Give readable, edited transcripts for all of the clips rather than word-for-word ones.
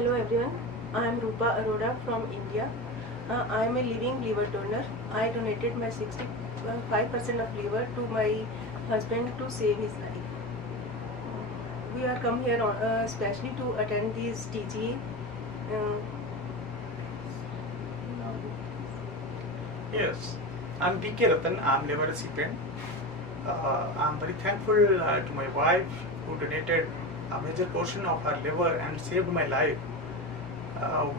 Hello everyone, I am Rupa Arora from India. I am a living liver donor. I donated my 65% of liver to my husband to save his life. We are come here especially to attend these TGA. Yes, I'm PK Rattan. I'm liver recipient. I'm very thankful to my wife who donated a major portion of her liver and saved my life.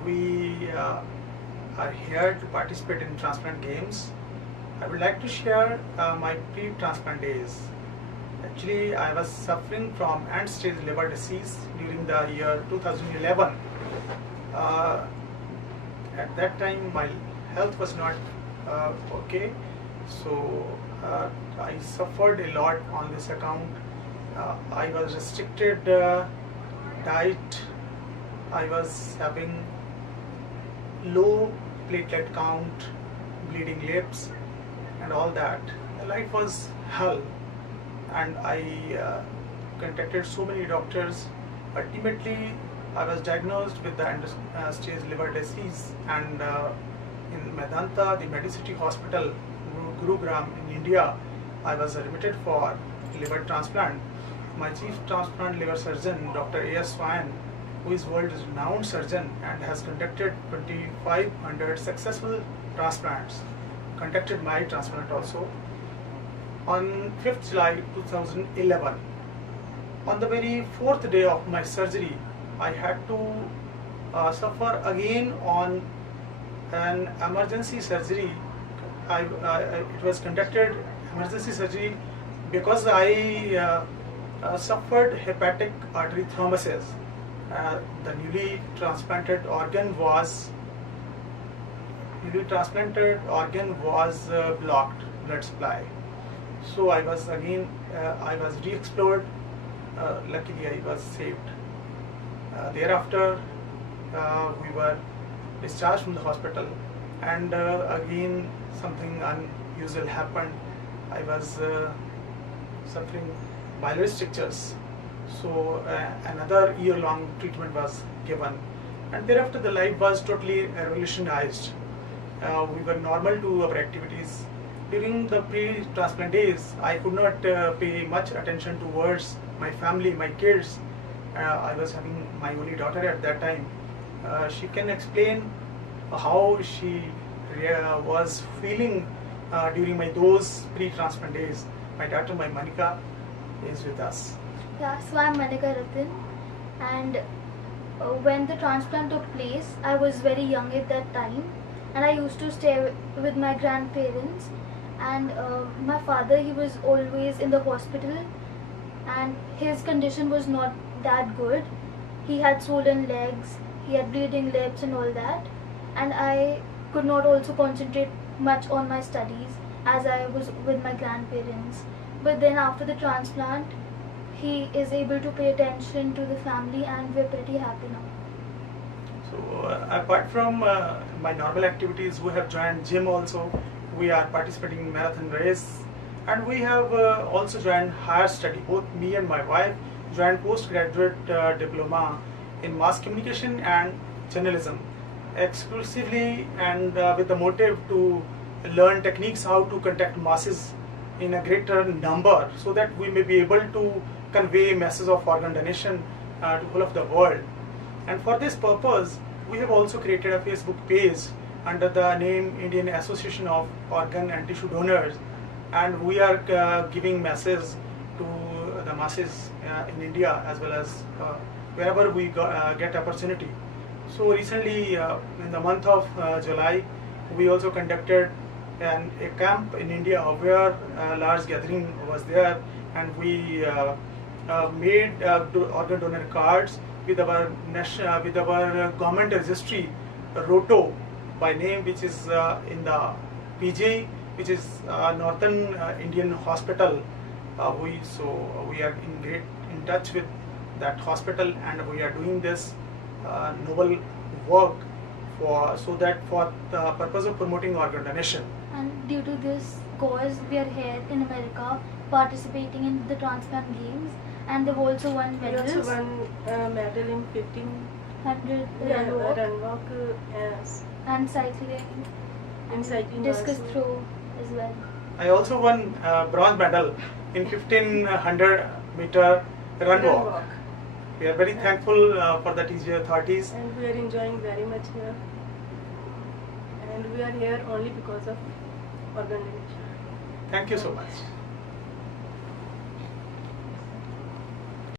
We are here to participate in transplant games. I would like to share my pre-transplant days. Actually, I was suffering from end-stage liver disease during the year 2011. At that time, my health was not okay, so I suffered a lot on this account. I was restricted diet. I was having low platelet count, bleeding lips, and all that. Life was hell, and I contacted so many doctors. Ultimately, I was diagnosed with the end-stage liver disease, and in Medanta, the Medicity Hospital, Gurugram in India, I was admitted for liver transplant. My chief transplant liver surgeon, Dr. A.S. Swain, who is world's renowned surgeon and has conducted 2,500 successful transplants, conducted my transplant also. On 5th July 2011, on the very 4th day of my surgery, I had to suffer again on an emergency surgery. It was conducted emergency surgery because I suffered hepatic artery thrombosis. The newly transplanted organ was blocked blood supply. So I was re-explored. Luckily, I was saved. Thereafter, we were discharged from the hospital, and again something unusual happened. I was suffering biliary strictures, so another year-long treatment was given, and thereafter the life was totally revolutionized. We were normal to our activities. During the pre-transplant days, I could not pay much attention towards my family, my kids. I was having my only daughter at that time. She can explain how she was feeling during those pre-transplant days. My daughter, my Manika, is with us. Yeah, so I'm Manika Rattan, and when the transplant took place, I was very young at that time, and I used to stay with my grandparents. And my father, he was always in the hospital, and his condition was not that good. He had swollen legs, he had bleeding lips and all that, and I could not also concentrate much on my studies as I was with my grandparents. But then after the transplant, he is able to pay attention to the family, and we're pretty happy now. So apart from my normal activities, we have joined gym also. We are participating in marathon race, and we have also joined higher study. Both me and my wife joined postgraduate diploma in mass communication and journalism, exclusively and with the motive to learn techniques how to contact masses in a greater number, so that we may be able to convey message of organ donation to whole of the world. And for this purpose, we have also created a Facebook page under the name Indian Association of Organ and Tissue Donors, and we are giving message to the masses in India as well as wherever we get opportunity. So recently, in the month of July, we also conducted a camp in India where a large gathering was there, and we made organ donor cards with our government registry, ROTO by name, which is in the PJ, which is Northern Indian Hospital. We are in touch with that hospital, and we are doing this noble work for the purpose of promoting organ donation. And due to this cause, we are here in America participating in the Transplant Games, and they've also won We medals. also won medal in 15 100 Yeah, run walk, run walk, yes, and cycling, and cycling discus also. throw as well. I also won bronze medal in 1500 meter run walk. We are very thankful for the TG authorities. And we are enjoying very much here. And we are here only because of organ donation. Thank you so much.